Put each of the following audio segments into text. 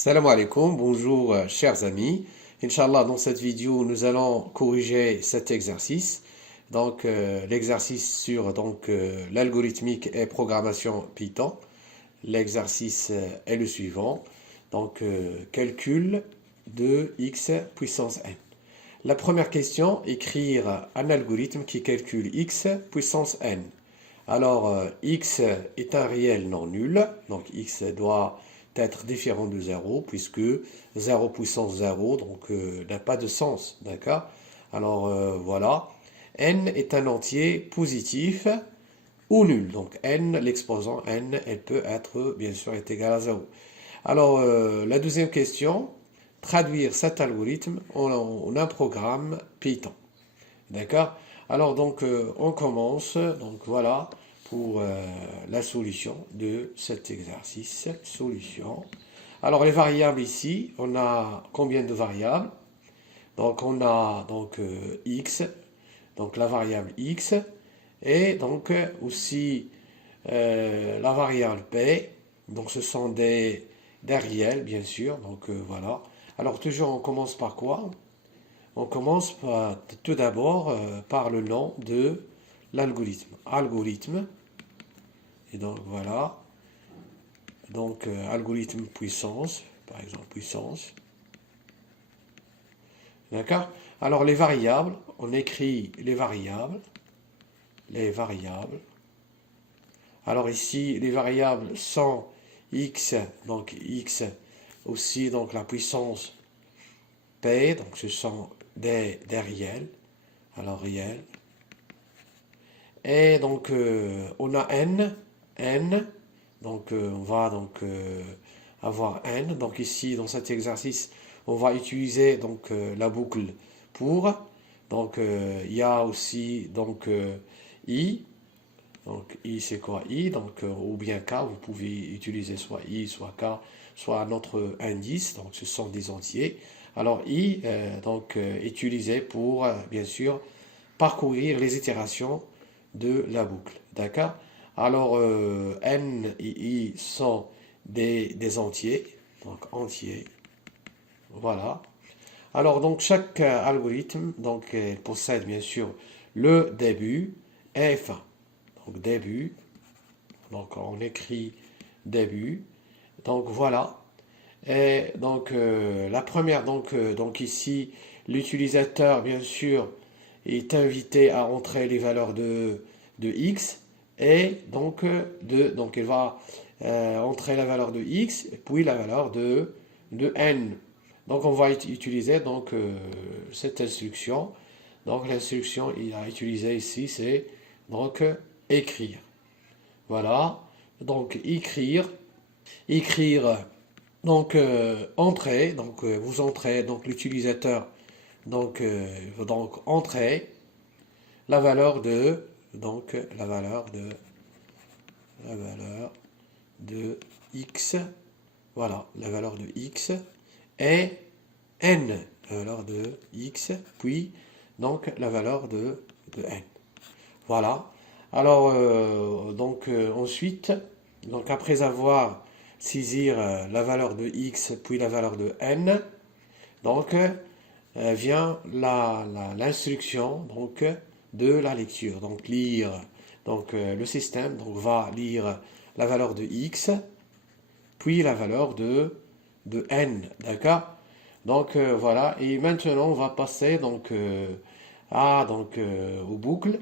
Salam alaikum, bonjour chers amis. Inch'Allah, dans cette vidéo, nous allons corriger cet exercice. L'exercice sur l'algorithmique et programmation Python. L'exercice est le suivant. Calcul de x puissance n. La première question, écrire un algorithme qui calcule x puissance n. X est un réel non nul, donc x doit être différent de 0, puisque 0 puissance 0 n'a pas de sens, d'accord? Voilà. N est un entier positif ou nul. Donc n, l'exposant n, elle peut être, bien sûr, est égale à 0. La deuxième question, traduire cet algorithme en un programme Python. D'accord? On commence. Donc, voilà pour la solution de cet exercice. Solution. Alors, les variables ici, on a combien de variables? Donc, on a x, donc la variable x, et aussi la variable p. Donc, ce sont des réels, bien sûr. Voilà. Alors, toujours, on commence par quoi? On commence tout d'abord par le nom de l'algorithme. Algorithme. Et donc voilà. Algorithme puissance, par exemple puissance. D'accord? Alors les variables, on écrit les variables. Les variables. Alors ici, les variables sont x, donc x aussi, donc la puissance p, donc ce sont des réels. Alors réels. Et on a n. On va avoir n. Donc ici, dans cet exercice, on va utiliser la boucle pour. Il y a aussi i. Donc i, c'est quoi i? Ou bien k, vous pouvez utiliser soit i, soit k, soit un autre indice. Donc ce sont des entiers. Alors i, utilisé pour, bien sûr, parcourir les itérations de la boucle. D'accord? N et I sont des entiers. Donc, entiers. Voilà. Chaque algorithme possède bien sûr le début et fin. Donc, début. On écrit début. Voilà. Et la première, ici, l'utilisateur, bien sûr, est invité à entrer les valeurs de x et il va entrer la valeur de x et puis la valeur de n. On va utiliser cette instruction. L'instruction il a utilisé ici c'est écrire. Voilà. Écrire entrer. Vous entrez l'utilisateur entrer la valeur de la valeur de x, voilà, la valeur de x et n, la valeur de x, puis la valeur de n. Voilà. Ensuite, après avoir saisir la valeur de x puis la valeur de n, vient l'instruction de la lecture. Lire, le système va lire la valeur de x, puis la valeur de n, d'accord? Voilà, et maintenant on va passer aux boucles.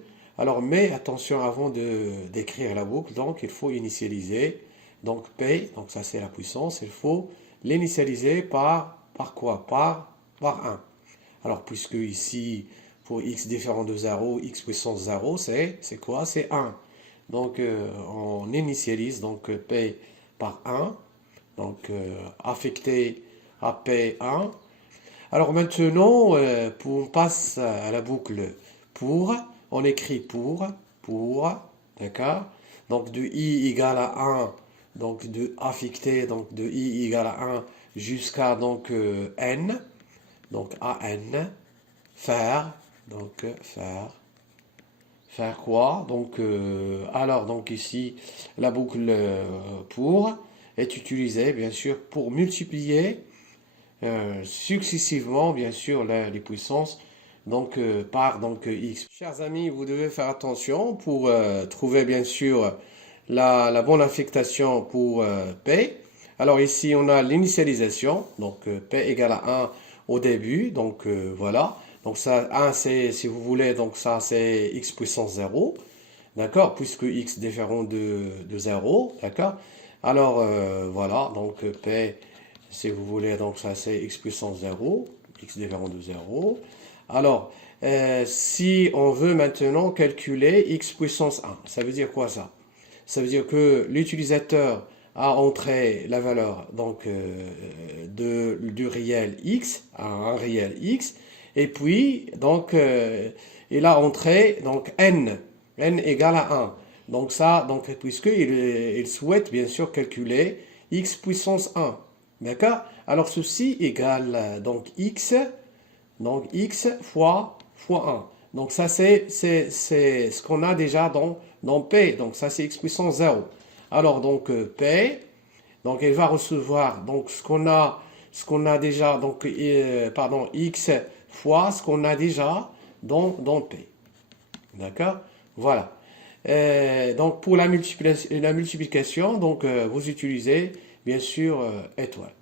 Mais attention, avant d'écrire la boucle, il faut initialiser, P, ça c'est la puissance, il faut l'initialiser par quoi? Par 1. Puisque ici, pour x différent de 0, x puissance 0, c'est quoi? C'est 1. On initialise P par 1, affecté à P1. Maintenant, on passe à la boucle pour, on écrit pour, d'accord? De i égale à 1, de affecté, de i égale à 1 jusqu'à n, AN, faire, quoi? Ici, la boucle pour, est utilisé, bien sûr, pour multiplier successivement, bien sûr, les puissances donc par donc x. Chers amis, vous devez faire attention pour trouver bien sûr la bonne affectation pour P. Alors ici, on a l'initialisation, donc P égale à 1 au début, donc voilà. Donc ça, 1, c'est, si vous voulez, donc ça, c'est x puissance 0, d'accord, puisque x différent de 0, d'accord. Alors voilà, donc P, si vous voulez, donc ça, c'est x puissance 0, x différent de 0. Alors, si on veut maintenant calculer x puissance 1, ça veut dire quoi ça? Ça veut dire que l'utilisateur a entré la valeur donc, du réel x à un réel x, et puis donc il a entré donc n égale à 1. Donc ça, donc, puisqu'il souhaite bien sûr calculer x puissance 1. D'accord? Alors ceci égale donc x fois 1. Donc ça, c'est ce qu'on a déjà dans P. Donc ça, c'est x puissance 0. Alors donc P, donc elle va recevoir donc ce qu'on a déjà, donc pardon, x fois ce qu'on a déjà dans P. D'accord? Voilà. Donc pour la multiplication, donc vous utilisez bien sûr étoile.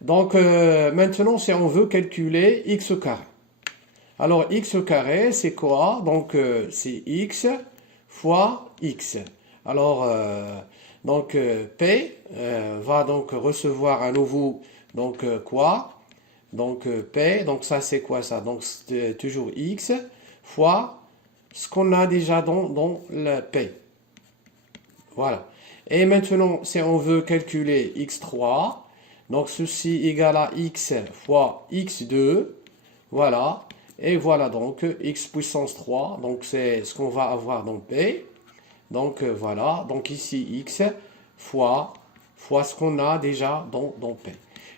Donc maintenant, si on veut calculer x au carré. Alors x au carré, c'est quoi? Donc c'est x fois x. Alors donc P va donc recevoir à nouveau donc quoi? Donc P, donc ça c'est quoi ça? Donc c'est toujours x fois ce qu'on a déjà dans le P. Voilà. Et maintenant, si on veut calculer x3, donc ceci égale à x fois x2, voilà. Et voilà donc x puissance 3, donc c'est ce qu'on va avoir dans P. Donc voilà, donc ici x fois ce qu'on a déjà dans P.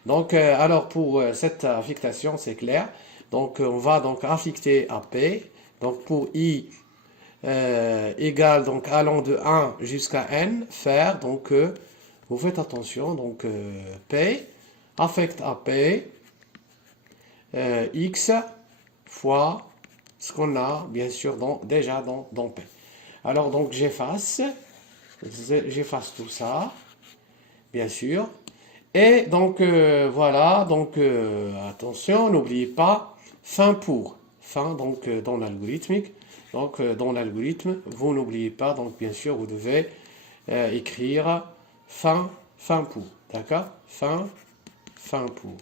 Donc alors pour cette affectation, c'est clair. Donc on va donc affecter à P. Donc pour i égale donc allant de 1 jusqu'à n, faire donc vous faites attention, donc P affecte à P x fois ce qu'on a bien sûr déjà dans P. Alors donc j'efface tout ça, bien sûr. Et donc voilà, donc attention, n'oubliez pas, fin donc dans l'algorithmique. Donc dans l'algorithme, vous n'oubliez pas, donc bien sûr, vous devez écrire fin pour, d'accord? Fin pour.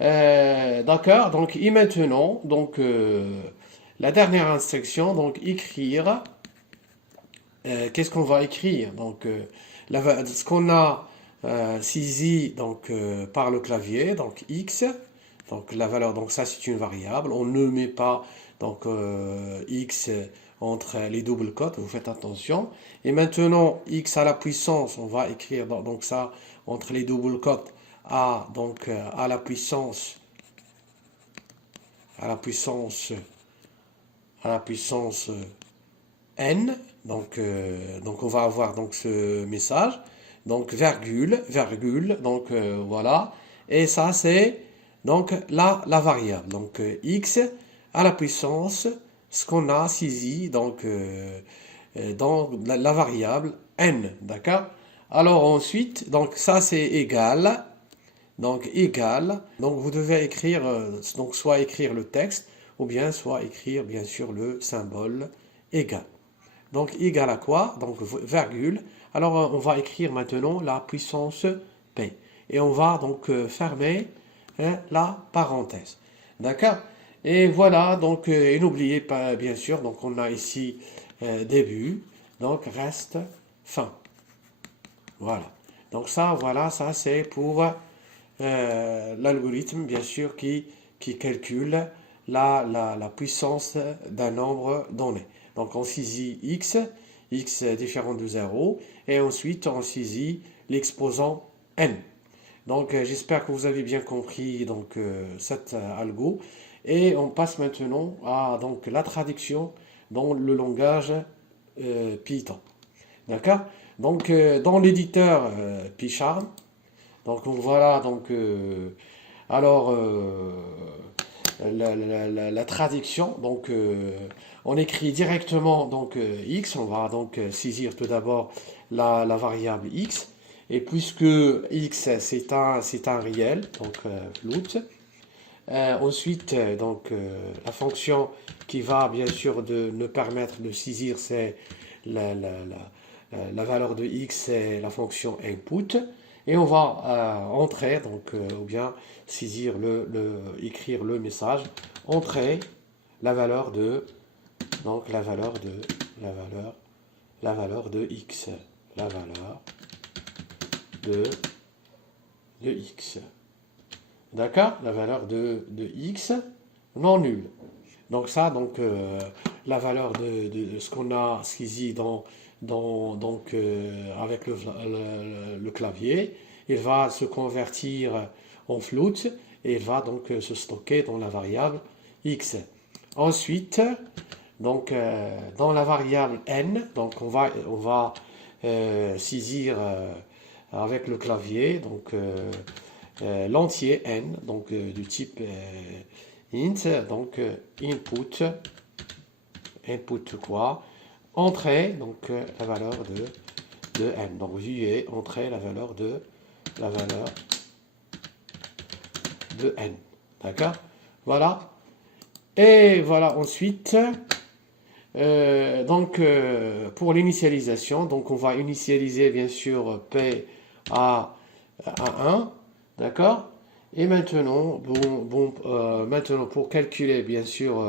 D'accord, donc et maintenant, donc la dernière instruction, donc écrire. Qu'est-ce qu'on va écrire? Donc ce qu'on a saisi donc par le clavier, donc x, donc la valeur, donc ça c'est une variable. On ne met pas donc x entre les doubles cotes, vous faites attention. Et maintenant x à la puissance, on va écrire donc ça entre les doubles cotes donc à la puissance n. Donc on va avoir donc ce message. Donc virgule, donc voilà. Et ça c'est donc la variable. Donc x à la puissance, ce qu'on a saisi donc dans la variable n, d'accord? Alors ensuite, donc ça c'est égal. Donc égal, donc vous devez écrire, donc soit écrire le texte, ou bien soit écrire bien sûr le symbole égal. Donc égal à quoi? Donc virgule. Alors on va écrire maintenant la puissance P. Et on va donc fermer la parenthèse. D'accord? Et voilà, donc et n'oubliez pas bien sûr, donc on a ici début, donc reste fin. Voilà. Donc ça, voilà, ça c'est pour l'algorithme, bien sûr, qui calcule la puissance d'un nombre donné. Donc on saisit x différent de 0, et ensuite on saisit l'exposant n. Donc j'espère que vous avez bien compris donc, cet algo, et on passe maintenant à donc, la traduction dans le langage Python. D'accord? Donc, dans l'éditeur Picharm, donc voilà, donc, alors, la traduction, donc, on écrit directement donc, x, on va donc saisir tout d'abord la variable x, et puisque x c'est un réel, donc float, ensuite, donc, la fonction qui va bien sûr nous permettre de saisir, c'est la valeur de x, c'est la fonction input. Et on va entrer, donc, ou bien saisir écrire le message, entrer la valeur de, donc la valeur de x, la valeur de, de x. D'accord? La valeur de x non nulle. Donc ça, donc la valeur de ce qu'on a saisi donc, avec le clavier, il va se convertir en float et il va donc se stocker dans la variable x. Ensuite, donc dans la variable n, donc on va saisir avec le clavier donc l'entier n, donc du type int, donc input quoi, entrée, donc la valeur de n. Donc vue entrée la valeur de n. D'accord? Voilà. Et voilà ensuite. Donc pour l'initialisation, donc on va initialiser bien sûr P à 1, d'accord? Et maintenant, maintenant pour calculer bien sûr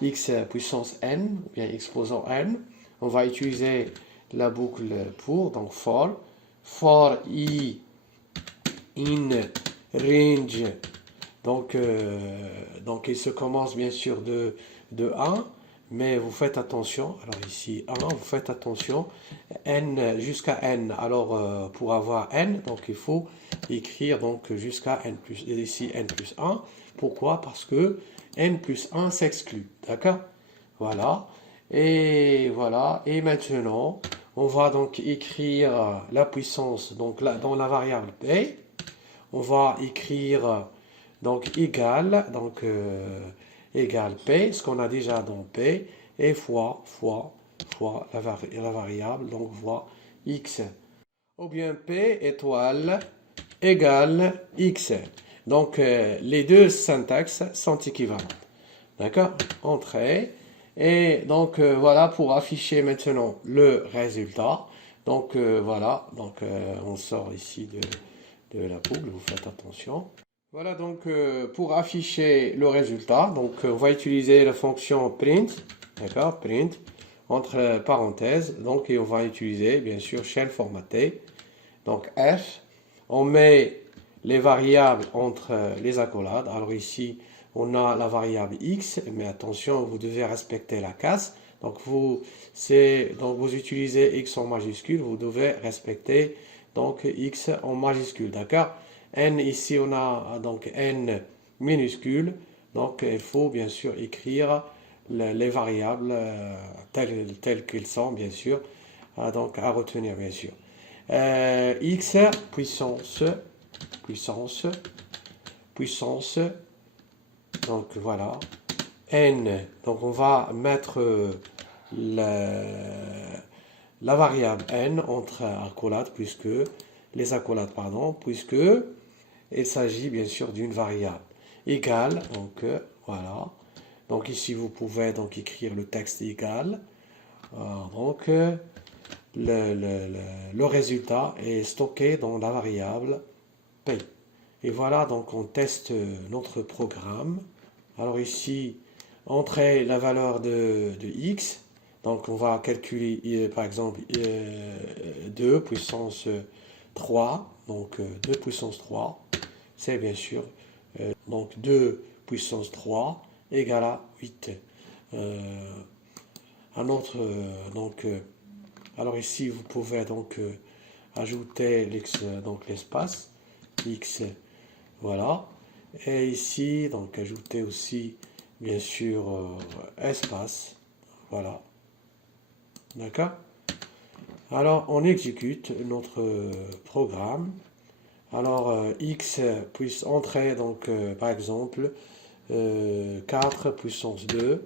x puissance n, bien exposant n, on va utiliser la boucle pour, donc for i in range, donc il se commence bien sûr de 1, mais vous faites attention, alors ici 1, vous faites attention, n jusqu'à n, alors pour avoir n, donc il faut écrire donc jusqu'à n plus, ici n plus 1, pourquoi? Parce que n plus 1 s'exclut, d'accord? Voilà, et voilà, et maintenant, on va donc écrire la puissance, donc là, dans la variable p, on va écrire donc égal p, ce qu'on a déjà dans p, et fois la variable, donc fois x. Ou bien p étoile égale x. Donc les deux syntaxes sont équivalentes. D'accord? Entrée. Et donc voilà pour afficher maintenant le résultat. Donc voilà, donc on sort ici de la boucle, vous faites attention. Voilà donc pour afficher le résultat, donc on va utiliser la fonction print, d'accord, print, entre parenthèses, donc et on va utiliser bien sûr shell formaté, donc f, on met les variables entre les accolades, alors ici on a la variable x, mais attention, vous devez respecter la casse, donc vous utilisez x en majuscule, vous devez respecter donc x en majuscule, d'accord? N, ici on a donc n minuscule, donc il faut bien sûr écrire les variables telles qu'elles sont, bien sûr, donc à retenir, bien sûr. X, puissance, donc voilà. N, donc on va mettre la, la variable n entre accolades, les accolades, pardon, puisque il s'agit bien sûr d'une variable égale, donc voilà. Donc ici vous pouvez donc écrire le texte égal. Donc le résultat est stocké dans la variable P. Et voilà, donc on teste notre programme. Alors ici, entrer la valeur de x. Donc on va calculer par exemple 2 puissance 3. Donc 2 puissance 3, c'est bien sûr donc 2 puissance 3 égale à 8. Un autre, alors ici vous pouvez donc ajouter l'espace x, voilà. Et ici, donc ajouter aussi bien sûr espace, voilà. D'accord? Alors, on exécute notre programme. Alors, x puisse entrer, donc, par exemple, 4 puissance 2,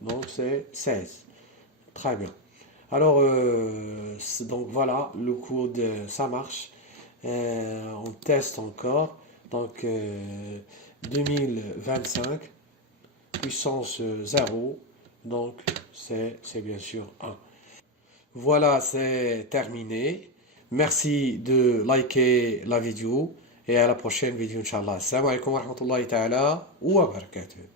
donc c'est 16. Très bien. Alors, donc voilà, le code, ça marche. On teste encore. Donc, 2025, puissance 0, donc c'est bien sûr 1. Voilà, c'est terminé. Merci de liker la vidéo et à la prochaine vidéo, Inch'Allah. Assalamu alaikum wa rahmatullahi ta'ala wa barakatuh.